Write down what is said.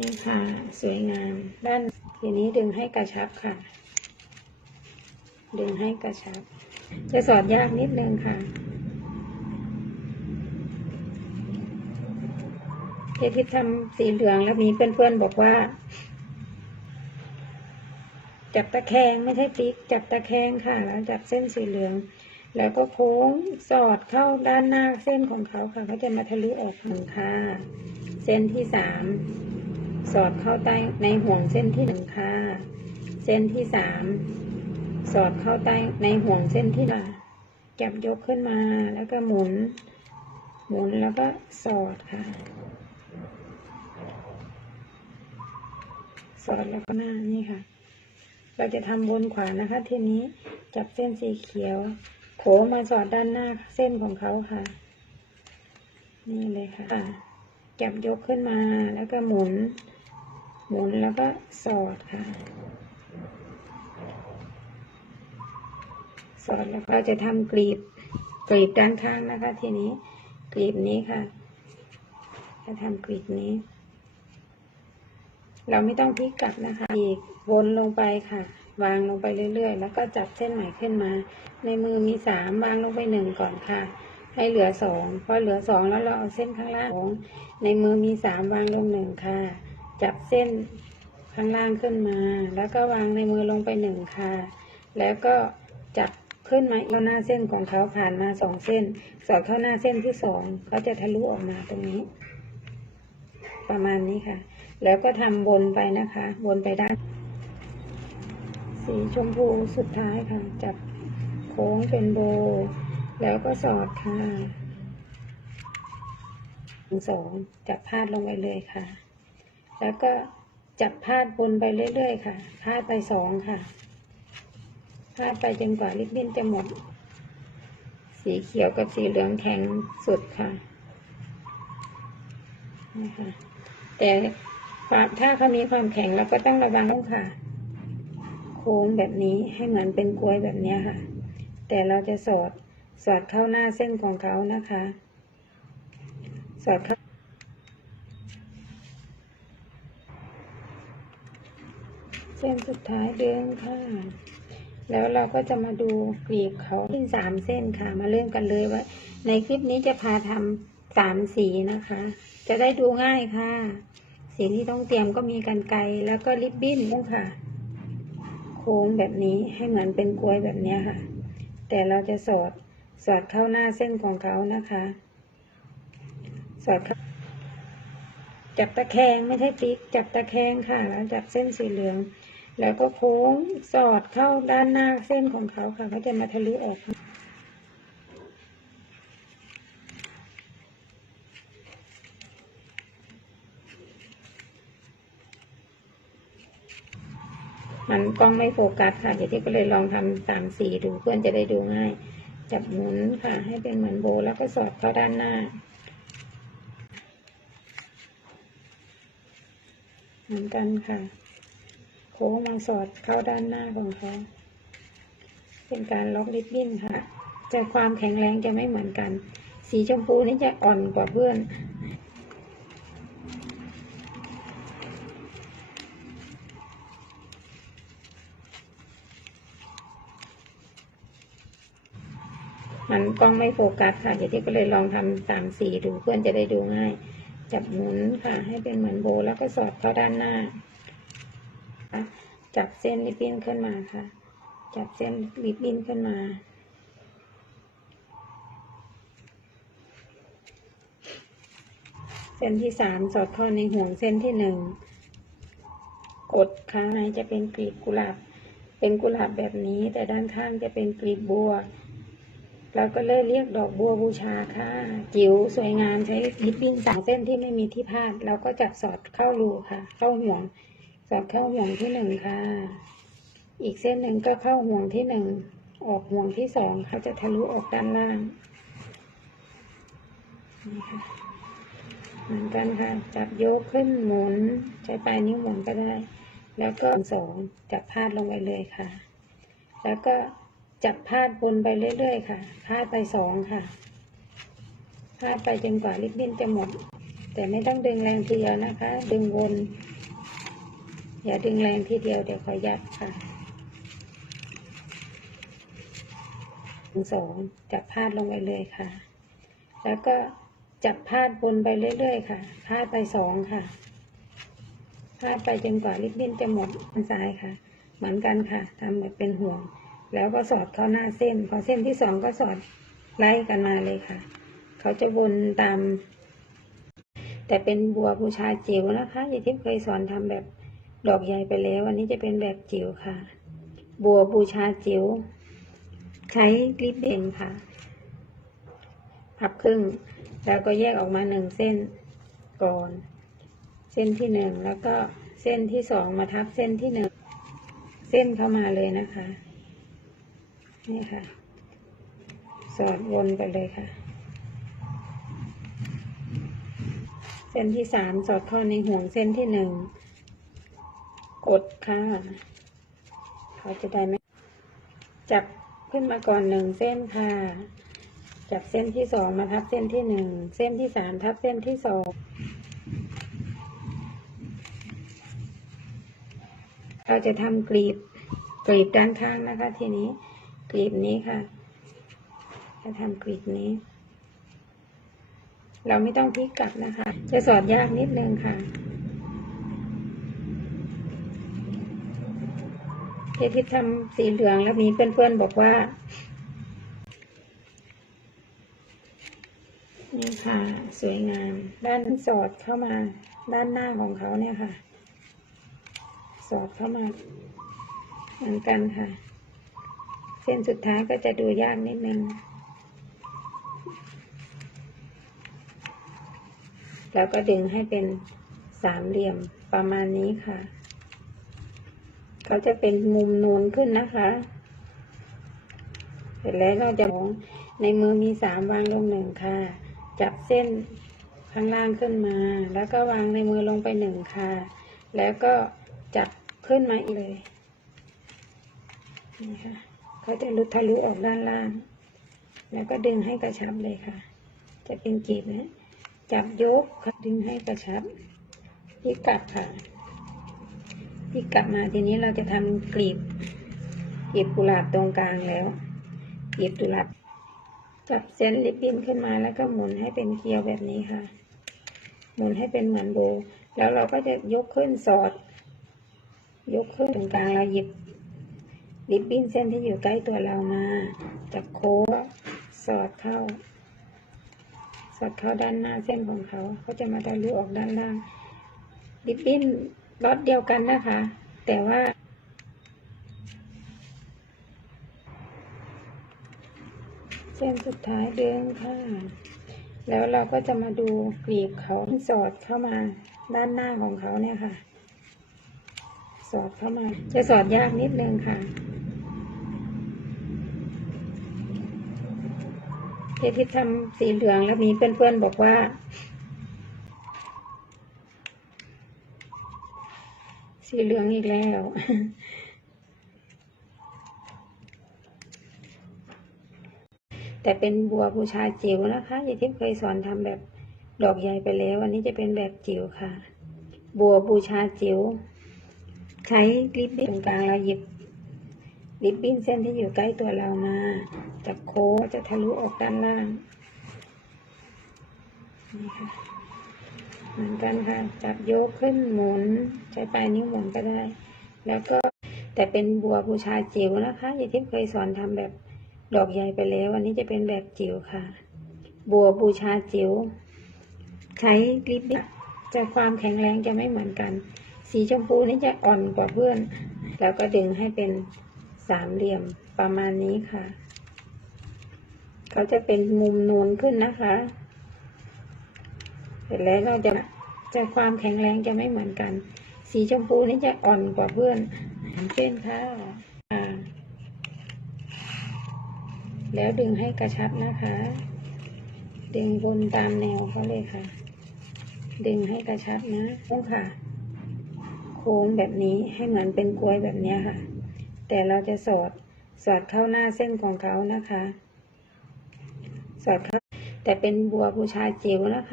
นี่ค่ะ สวยงาม ด้านทีนี้ดึงให้กระชับค่ะ ดึงให้กระชับ จะสอดยากนิดนึงค่ะที่ที่ทำสีเหลืองแล้วมีเพื่อนๆบอกว่า จับตะแคงไม่ใช่ติ๊กจับตะแคงค่ะ แล้วจับเส้นสีเหลือง แล้วก็โค้งสอดเข้าด้านหน้าเส้นของเขาค่ะเขาจะมาทะลุออกหนึ่งค่ะ เส้นที่สาม สอดเข้าใต้ในห่วงเส้นที่หนึ่งค่ะ เส้นที่สามสอดเข้าใต้ในห่วงเส้นที่หนึ่งจับยกขึ้นมาแล้วก็หมุน หมุนแล้วก็สอดค่ะ สอดแล้วก็หน้านี่ค่ะ เราจะทำบนขวานะคะ ทีนี้จับเส้นสีเขียว โขมาสอดด้านหน้าเส้นของเขาค่ะ นี่เลยค่ะจับยกขึ้นมาแล้วก็หมุน หมุนแล้วก็สอดค่ะ สอดแล้วเราจะทำกลีบกลีบด้านข้างนะคะ ทีนี้กลีบนี้ค่ะ จะทำกลีบนี้ เราไม่ต้องพลิกกลับนะคะ อีกวนลงไปค่ะ วางลงไปเรื่อยๆ แล้วก็จับเส้นใหม่ขึ้นมา ในมือมีสามวางลงไปหนึ่งก่อนค่ะ ให้เหลือสองพอเหลือสองแล้วเราเอาเส้นข้างล่างของในมือมีสามวางลงหนึ่งค่ะ จับเส้นข้างล่างขึ้นมา แล้วก็วางในมือลงไปหนึ่งค่ะ แล้วก็จับขึ้นมาอีกหน้าเส้นของเขาผ่านมาสองเส้น สอดเข้าหน้าเส้นที่สองเขาจะทะลุออกมาตรงนี้ ประมาณนี้ค่ะ แล้วก็ทำวนไปนะคะวนไปด้าน สีชมพูสุดท้ายค่ะ จับโค้งเป็นโบ แล้วก็สอดค่ะสองจับพาดลงไปเลยค่ะ แล้วก็จับพาดบนไปเรื่อยๆค่ะ พาดไปสองค่ะ พาดไปจนกว่าลิบบิ้นจะหมด สีเขียวกับสีเหลืองแข็งสุดค่ะนะคะแต่ถ้าเขามีความแข็งเราก็ต้องระวังต้องค่ะ โค้งแบบนี้ให้เหมือนเป็นกล้วยแบบนี้ค่ะ แต่เราจะสอดสอดเข้าหน้าเส้นของเขานะคะ สอดเข้า ส้นสุดท้ายเดินค่ะ แล้วเราก็จะมาดูกลีบเขาที่สามเส้นค่ะ มาเริ่มกันเลยว่า ในคลิปนี้จะพาทำสามสีนะคะ จะได้ดูง่ายค่ะสิ่งที่ต้องเตรียมก็มีกันไกรแล้วก็ริบบิ้นค่ะ โค้งแบบนี้ให้เหมือนเป็นกล้วยแบบนี้ค่ะ แต่เราจะสอดสอดเข้าหน้าเส้นของเขานะคะ สอดเข้าจับตะแคงไม่ใช่ติ๊กจับตะแคงค่ะแล้วจับเส้นสีเหลือง แล้วก็โค้งสอดเข้าด้านหน้าเส้นของเขาค่ะเขาจะมาทะลุออก มันกล้องไม่โฟกัสค่ะ เดี๋ยวที่ก็เลยลองทำสามสีดูเพื่อนจะได้ดูง่าย จับหมุนค่ะ ให้เป็นเหมือนโบแล้วก็สอดเข้าด้านหน้าเหมือนกันค่ะ ค้งมาสอดเข้าด้านหน้าของเขา เป็นการล็อกริบบิ้นค่ะ แต่ความแข็งแรงจะไม่เหมือนกัน สีชมพูนี่จะอ่อนกว่าเพื่อนมันกล้องไม่โฟกัสค่ะเดี๋ยวที่ก็เลยลองทำสามสีดูเพื่อนจะได้ดูง่าย จับหมุนค่ะ ให้เป็นเหมือนโบแล้วก็สอดเข้าด้านหน้า จับเส้นริบบิ้นขึ้นมาค่ะ จับเส้นริบบิ้นขึ้นมา เส้นที่สามสอดเข้าในห่วงเส้นที่หนึ่งกดข้างในจะเป็นกลีบกุหลาบ เป็นกุหลาบแบบนี้ แต่ด้านข้างจะเป็นกลีบบัวเราก็เลยเรียกดอกบัวบูชาค่ะ จิ๋วสวยงามใช้ริบบิ้นสามเส้นที่ไม่มีที่พาดเราก็จับสอดเข้ารูค่ะ เข้าห่วง สอดเข้าห่วงที่หนึ่งค่ะ อีกเส้นหนึ่งก็เข้าห่วงที่หนึ่ง ออกห่วงที่สองเขาจะทะลุออกด้านล่างนี่ค่ะเหมือนกันค่ะ จับโยกขึ้นหมุน ใช้ปลายนิ้วหมุนก็ได้ แล้วก็สองจับพาดลงไปเลยค่ะ แล้วก็จับพาดบนไปเรื่อยๆค่ะ พาดไปสองค่ะ พาดไปจนกว่าลิบบิ้นจะหมด แต่ไม่ต้องดึงแรงทีเดียวนะคะ ดึงวน อย่าดึงแรงทีเดียวเดี๋ยวขอยัดค่ะหนึ่งสองจับพาดลงไปเลยค่ะ แล้วก็จับพาดวนไปเรื่อยๆค่ะ พาดไปสองค่ะ พาดไปจนกว่าลิบบิ้นจะหมดด้านซ้ายค่ะ เหมือนกันค่ะทำแบบเป็นห่วง แล้วก็สอดเข้าหน้าเส้น พอเส้นที่สองก็สอดไล่กันมาเลยค่ะ เขาจะวนตาม แต่เป็นบัวบูชาจิ๋วนะคะย่างที่เคยสอนทำแบบ ดอกใหญ่ไปแล้ววันนี้จะเป็นแบบจิ๋วค่ะ บัวบูชาจิ๋วใช้ริบเบนค่ะ พับครึ่ง แล้วก็แยกออกมาหนึ่งเส้นก่อน เส้นที่หนึ่งแล้วก็เส้นที่สองมาทับเส้นที่หนึ่งเส้นเข้ามาเลยนะคะ นี่ค่ะ สอดวนไปเลยค่ะ เส้นที่สามสอดเข้าในห่วงเส้นที่หนึ่ง ดค่ะเขาจะได้ไหมจับขึ้นมาก่อนหนึ่งเส้นค่ะ จับเส้นที่สองมาทับเส้นที่หนึ่งเส้นที่สามทับเส้นที่สองเราจะทำกลีบกลีบด้านข้างนะคะ ทีนี้กลีบนี้ค่ะ จะทำกลีบนี้ เราไม่ต้องพลิกกลับนะคะ จะสอดยากนิดนึงค่ะ เที่ที่ทำสีเหลืองแล้วมีเพื่อนๆบอกว่า นี่ค่ะ สวยงาม ด้านสอดเข้ามาด้านหน้าของเขาเนี่ยค่ะ สอดเข้ามาเหมือนกันค่ะ เส้นสุดท้ายก็จะดูยากนิดนึงแล้วก็ดึงให้เป็นสามเหลี่ยมประมาณนี้ค่ะ เขาจะเป็นมุมนูนขึ้นนะคะเสร็จแล้วเราจะมองในมือมีสามวางลงหนึ่งค่ะ จับเส้นข้างล่างขึ้นมา แล้วก็วางในมือลงไปหนึ่งค่ะ แล้วก็จับขึ้นมาอีกเลยนี่ค่ะเขาจะลุดทะลุออกด้านล่าง แล้วก็ดึงให้กระชับเลยค่ะ จะเป็นกีบนะ จับยกดึงให้กระชับพลิกกลับค่ะ พลิกกลับมาทีนี้เราจะทำกลีบกลีบกุหลาบตรงกลางแล้วกลีบกุหลาบจับเส้นริบบิ้นขึ้นมาแล้วก็หมุนให้เป็นเกลียวแบบนี้ค่ะ หมุนให้เป็นเหมือนโบ แล้วเราก็จะยกขึ้นสอด ยกขึ้นตรงกลางเราหยิบริบบิ้นเส้นที่อยู่ใกล้ตัวเรามาจับโค้งสอดเข้า สอดเข้าด้านหน้าเส้นของเขาเขาจะมาทะลุออกด้านล่างริบบิ้น รอดเดียวกันนะคะ แต่ว่า เส้นสุดท้ายเดึงค่ะ แล้วเราก็จะมาดูกลีบเขาสอดเข้ามาด้านหน้าของเขาเนี่ยค่ะ สอดเข้ามา จะสอดยากนิดนึงค่ะที่ที่ทำสีเหลืองแล้วมีเพื่อนๆบอกว่า สีเหลืองอีกแล้ว แต่เป็นบัวบูชาจิ๋วนะคะยางที่เคยสอนทำแบบดอกใหญ่ไปแล้ววันนี้จะเป็นแบบจิ๋วค่ะ บัวบูชาจิ๋วใช้ริบบิ้นตรงกลางเราหยิบริบบิ้นเส้นที่อยู่ใกล้ตัวเรามาจับโค้จะทะลุออกด้านล่างนี่ค่ะ เหมือนกันค่ะ จับโยกขึ้นหมุน ใช้ปลายนิ้วหมุนก็ได้ แล้วก็แต่เป็นบัวบูชาจิ๋วนะคะยางที่เคยสอนทำแบบดอกใหญ่ไปแล้ววันนี้จะเป็นแบบจิ๋วค่ะ บัวบูชาจิ๋วใช้ริบบิ้จะความแข็งแรงจะไม่เหมือนกัน สีชมพูนี่จะอ่อนกว่าเพื่อน แล้วก็ดึงให้เป็นสามเหลี่ยมประมาณนี้ค่ะ เขาจะเป็นมุมนูนขึ้นนะคะ ร็จแล้วเราจะจะความแข็งแรงจะไม่เหมือนกัน สีชมพูนี่จะอ่อนกว่าเพื่อนเส้นค่ะอ่าแล้วดึงให้กระชับนะคะ ดึงบนตามแนวเขาเลยค่ะ ดึงให้กระชับนะโค้งค่ะ โค้งแบบนี้ให้เหมือนเป็นกล้วยแบบนี้ค่ะ แต่เราจะสอดสอดเข้าหน้าเส้นของเขานะคะ สอดเข้าแต่เป็นบัวบูชาจิ๋วนะคะ